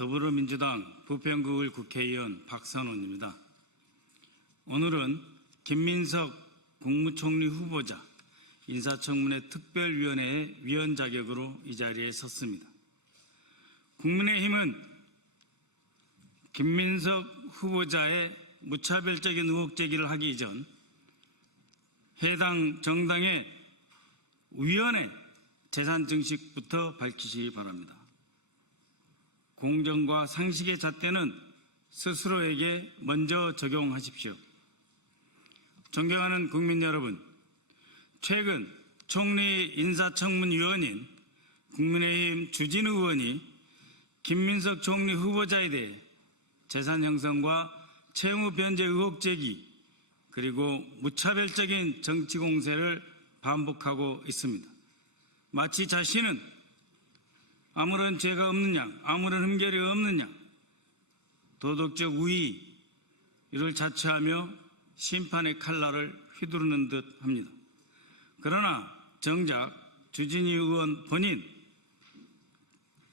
더불어민주당 부평구을 국회의원 박선원입니다. 오늘은 김민석 국무총리 후보자 인사청문회 특별위원회의 위원 자격으로 이 자리에 섰습니다. 국민의힘은 김민석 후보자의 무차별적인 의혹 제기를 하기 전 해당 정당의 위원회 재산 증식부터 밝히시기 바랍니다. 공정과 상식의 잣대는 스스로에게 먼저 적용하십시오. 존경하는 국민 여러분, 최근 총리 인사청문위원인 국민의힘 주진우 의원이 김민석 총리 후보자에 대해 재산 형성과 채무 변제 의혹 제기 그리고 무차별적인 정치 공세를 반복하고 있습니다. 마치 자신은 아무런 죄가 없는 양, 아무런 흠결이 없는 양, 도덕적 우위를 자처하며 심판의 칼날을 휘두르는 듯 합니다. 그러나 정작 주진우 의원 본인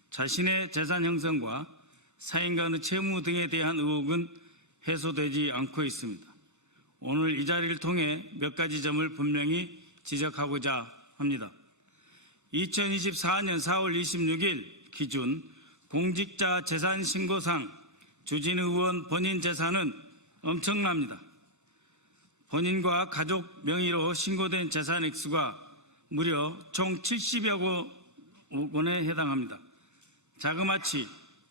자신의 재산 형성과 사인 간의 채무 등에 대한 의혹은 해소되지 않고 있습니다. 오늘 이 자리를 통해 몇 가지 점을 분명히 지적하고자 합니다. 2024년 4월 26일 기준 공직자 재산 신고상 주진우 의원 본인 재산은 엄청납니다. 본인과 가족 명의로 신고된 재산 액수가 무려 총 70여 원에 해당합니다. 자그마치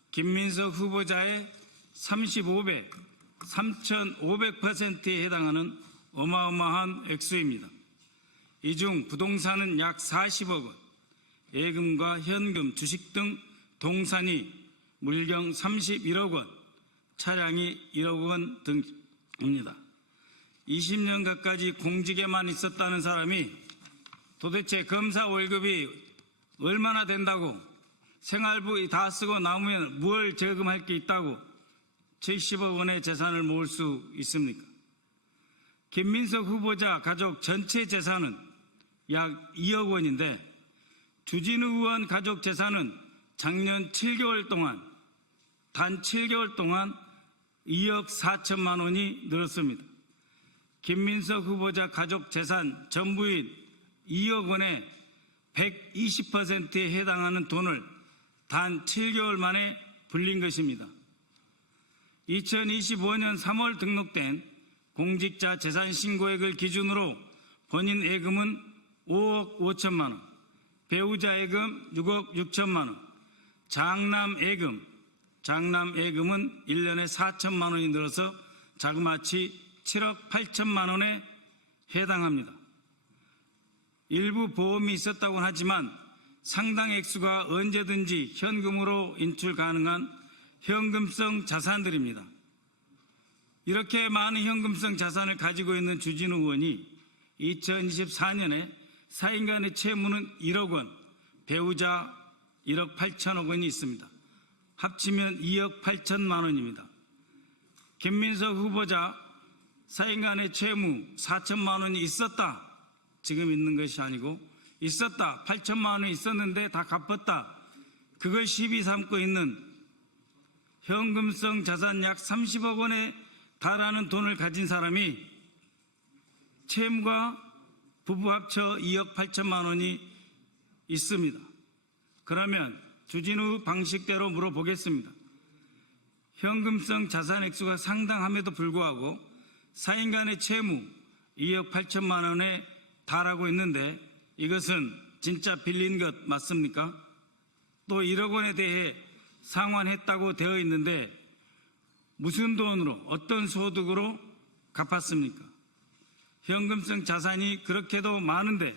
김민석 후보자의 35배, 3,500%에 해당하는 어마어마한 액수입니다. 이 중 부동산은 약 40억 원, 예금과 현금, 주식 등 동산이 물경 31억 원, 차량이 1억 원 등입니다. 20년 가까이 공직에만 있었다는 사람이 도대체 검사 월급이 얼마나 된다고 생활비 다 쓰고 남으면 뭘 저금할 게 있다고 70억 원의 재산을 모을 수 있습니까? 김민석 후보자 가족 전체 재산은 약 2억 원인데 주진우 의원 가족 재산은 작년 7개월 동안 단 7개월 동안 2억 4천만 원이 늘었습니다. 김민석 후보자 가족 재산 전부인 2억 원의 120%에 해당하는 돈을 단 7개월 만에 불린 것입니다. 2025년 3월 등록된 공직자 재산 신고액을 기준으로 본인 예금은 5억 5천만 원, 배우자 예금 6억 6천만 원, 장남 예금은 1년에 4천만 원이 늘어서 자그마치 7억 8천만 원에 해당합니다. 일부 보험이 있었다고 하지만 상당 액수가 언제든지 현금으로 인출 가능한 현금성 자산들입니다. 이렇게 많은 현금성 자산을 가지고 있는 주진우 의원이 2024년에 사인 간의 채무는 1억 원, 배우자 1억 8천억 원이 있습니다. 합치면 2억 8천만 원입니다. 김민석 후보자 사인 간의 채무 4천만 원이 있었다. 지금 있는 것이 아니고 있었다. 8천만 원이 있었는데 다 갚았다. 그걸 시비 삼고 있는 현금성 자산 약 30억 원에 달하는 돈을 가진 사람이 채무가 부부 합쳐 2억 8천만 원이 있습니다. 그러면 주진우 방식대로 물어보겠습니다. 현금성 자산 액수가 상당함에도 불구하고 사인 간의 채무 2억 8천만 원에 달하고 있는데 이것은 진짜 빌린 것 맞습니까? 또 1억 원에 대해 상환했다고 되어 있는데 무슨 돈으로 어떤 소득으로 갚았습니까? 현금성 자산이 그렇게도 많은데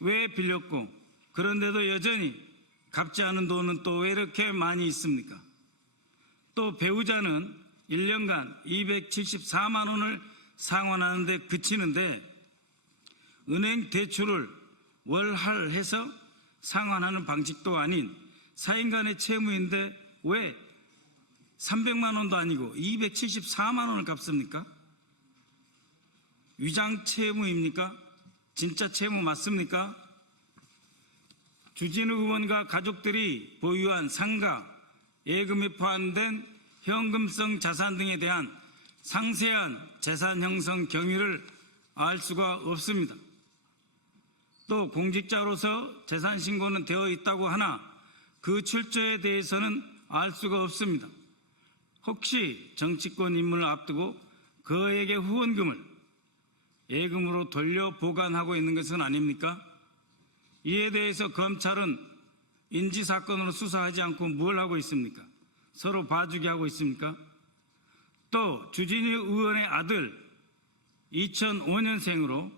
왜 빌렸고 그런데도 여전히 갚지 않은 돈은 또 왜 이렇게 많이 있습니까? 또 배우자는 1년간 274만 원을 상환하는 데 그치는데 은행 대출을 월할해서 상환하는 방식도 아닌 사인 간의 채무인데 왜 300만 원도 아니고 274만 원을 갚습니까? 위장 채무입니까? 진짜 채무 맞습니까? 주진우 의원과 가족들이 보유한 상가 예금이 포함된 현금성 자산 등에 대한 상세한 재산 형성 경위를 알 수가 없습니다. 또 공직자로서 재산 신고는 되어 있다고 하나 그 출처에 대해서는 알 수가 없습니다. 혹시 정치권 임문을 앞두고 그에게 후원금을 예금으로 돌려 보관하고 있는 것은 아닙니까? 이에 대해서 검찰은 인지사건으로 수사하지 않고 뭘 하고 있습니까? 서로 봐주기 하고 있습니까? 또 주진우 의원의 아들 2005년생으로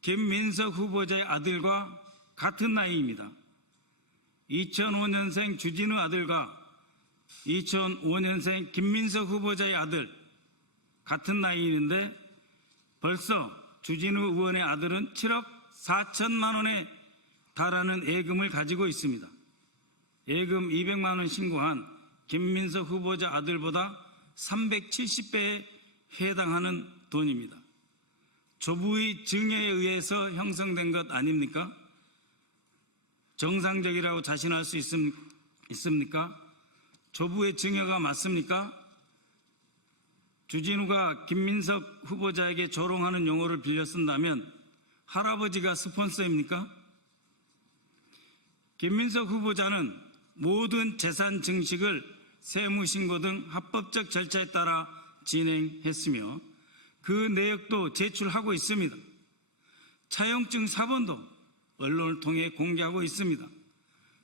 김민석 후보자의 아들과 같은 나이입니다. 2005년생 주진우 아들과 2005년생 김민석 후보자의 아들 같은 나이인데 벌써 주진우 의원의 아들은 7억 4천만 원에 달하는 예금을 가지고 있습니다. 예금 200만 원 신고한 김민석 후보자 아들보다 370배에 해당하는 돈입니다. 조부의 증여에 의해서 형성된 것 아닙니까? 정상적이라고 자신할 수 있습니까? 조부의 증여가 맞습니까? 주진우가 김민석 후보자에게 조롱하는 용어를 빌려 쓴다면 할아버지가 스폰서입니까? 김민석 후보자는 모든 재산 증식을 세무신고 등 합법적 절차에 따라 진행했으며 그 내역도 제출하고 있습니다. 차용증 사본도 언론을 통해 공개하고 있습니다.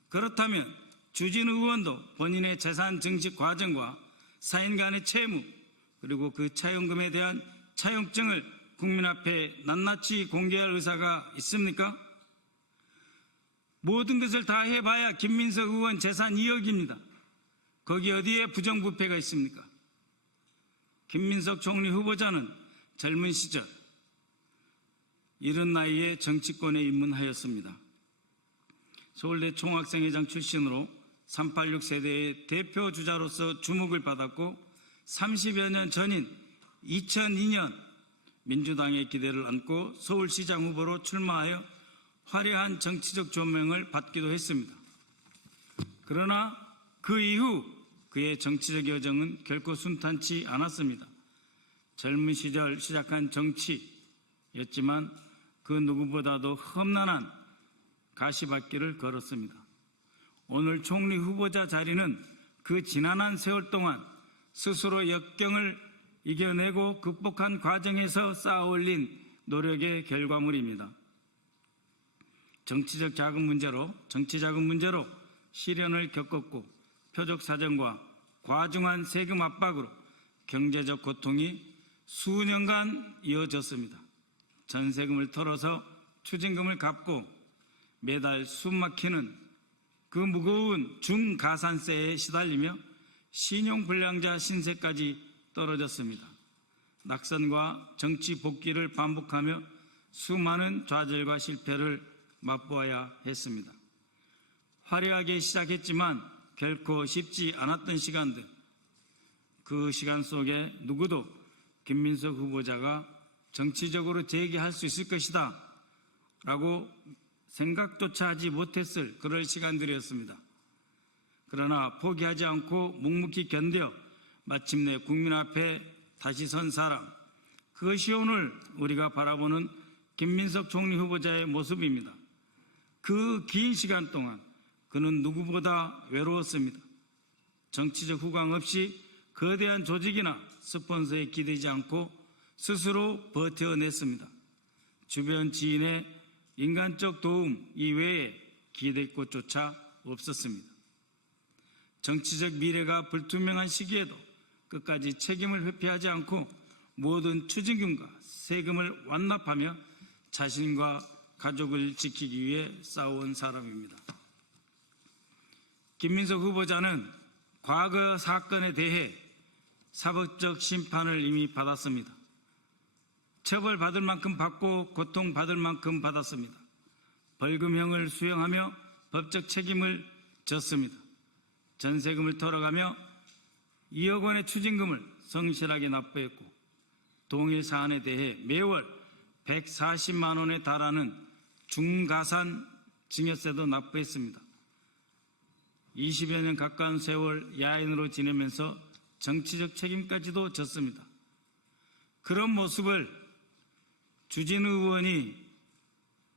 그렇다면 주진우 의원도 본인의 재산 증식 과정과 사인 간의 채무 그리고 그 차용금에 대한 차용증을 국민 앞에 낱낱이 공개할 의사가 있습니까? 모든 것을 다 해봐야 김민석 의원 재산 2억입니다. 거기 어디에 부정부패가 있습니까? 김민석 총리 후보자는 젊은 시절 이른 나이에 정치권에 입문하였습니다. 서울대 총학생회장 출신으로 386 세대의 대표 주자로서 주목을 받았고 30여 년 전인 2002년 민주당의 기대를 안고 서울시장 후보로 출마하여 화려한 정치적 조명을 받기도 했습니다. 그러나 그 이후 그의 정치적 여정은 결코 순탄치 않았습니다. 젊은 시절 시작한 정치였지만 그 누구보다도 험난한 가시밭길을 걸었습니다. 오늘 총리 후보자 자리는 그 지난한 세월 동안 스스로 역경을 이겨내고 극복한 과정에서 쌓아올린 노력의 결과물입니다. 정치자금 문제로 시련을 겪었고 표적 사정과 과중한 세금 압박으로 경제적 고통이 수년간 이어졌습니다. 전세금을 털어서 추징금을 갚고 매달 숨막히는 그 무거운 중가산세에 시달리며 신용불량자 신세까지 떨어졌습니다. 낙선과 정치 복귀를 반복하며 수많은 좌절과 실패를 맛보아야 했습니다. 화려하게 시작했지만 결코 쉽지 않았던 시간들, 그 시간 속에 누구도 김민석 후보자가 정치적으로 재기할 수 있을 것이다 라고 생각조차 하지 못했을 그럴 시간들이었습니다. 그러나 포기하지 않고 묵묵히 견뎌 마침내 국민 앞에 다시 선 사람, 그것이 오늘 우리가 바라보는 김민석 총리 후보자의 모습입니다. 그 긴 시간 동안 그는 누구보다 외로웠습니다. 정치적 후광 없이 거대한 조직이나 스폰서에 기대지 않고 스스로 버텨냈습니다. 주변 지인의 인간적 도움 이외에 기댈 곳조차 없었습니다. 정치적 미래가 불투명한 시기에도 끝까지 책임을 회피하지 않고 모든 추징금과 세금을 완납하며 자신과 가족을 지키기 위해 싸워온 사람입니다. 김민석 후보자는 과거 사건에 대해 사법적 심판을 이미 받았습니다. 처벌받을 만큼 받고 고통받을 만큼 받았습니다. 벌금형을 수용하며 법적 책임을 졌습니다. 전세금을 털어가며 2억 원의 추징금을 성실하게 납부했고 동일 사안에 대해 매월 140만 원에 달하는 중가산 증여세도 납부했습니다. 20여 년 가까운 세월 야인으로 지내면서 정치적 책임까지도 졌습니다. 그런 모습을 주진우 의원이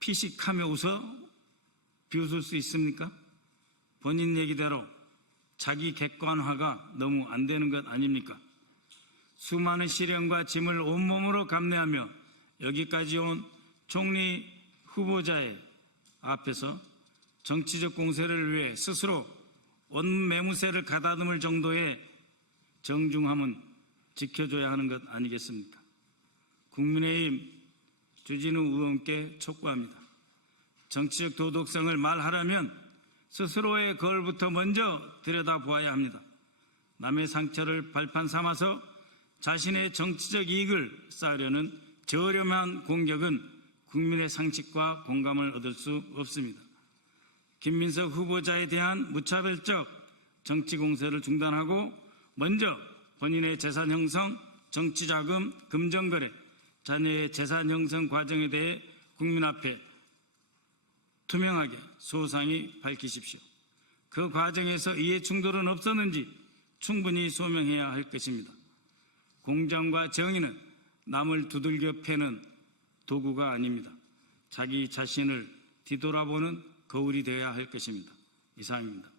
피식하며 웃어 비웃을 수 있습니까? 본인 얘기대로 자기 객관화가 너무 안 되는 것 아닙니까? 수많은 시련과 짐을 온몸으로 감내하며 여기까지 온 총리 후보자의 앞에서 정치적 공세를 위해 스스로 온 매무새를 가다듬을 정도의 정중함은 지켜줘야 하는 것 아니겠습니까? 국민의힘 주진우 의원께 촉구합니다. 정치적 도덕성을 말하려면 스스로의 거울부터 먼저 들여다보아야 합니다. 남의 상처를 발판 삼아서 자신의 정치적 이익을 쌓으려는 저렴한 공격은 국민의 상식과 공감을 얻을 수 없습니다. 김민석 후보자에 대한 무차별적 정치 공세를 중단하고 먼저 본인의 재산 형성, 정치자금, 금전거래, 자녀의 재산 형성 과정에 대해 국민 앞에 투명하게 소상히 밝히십시오. 그 과정에서 이해 충돌은 없었는지 충분히 소명해야 할 것입니다. 공정과 정의는 남을 두들겨 패는 도구가 아닙니다. 자기 자신을 뒤돌아보는 거울이 되어야 할 것입니다. 이상입니다.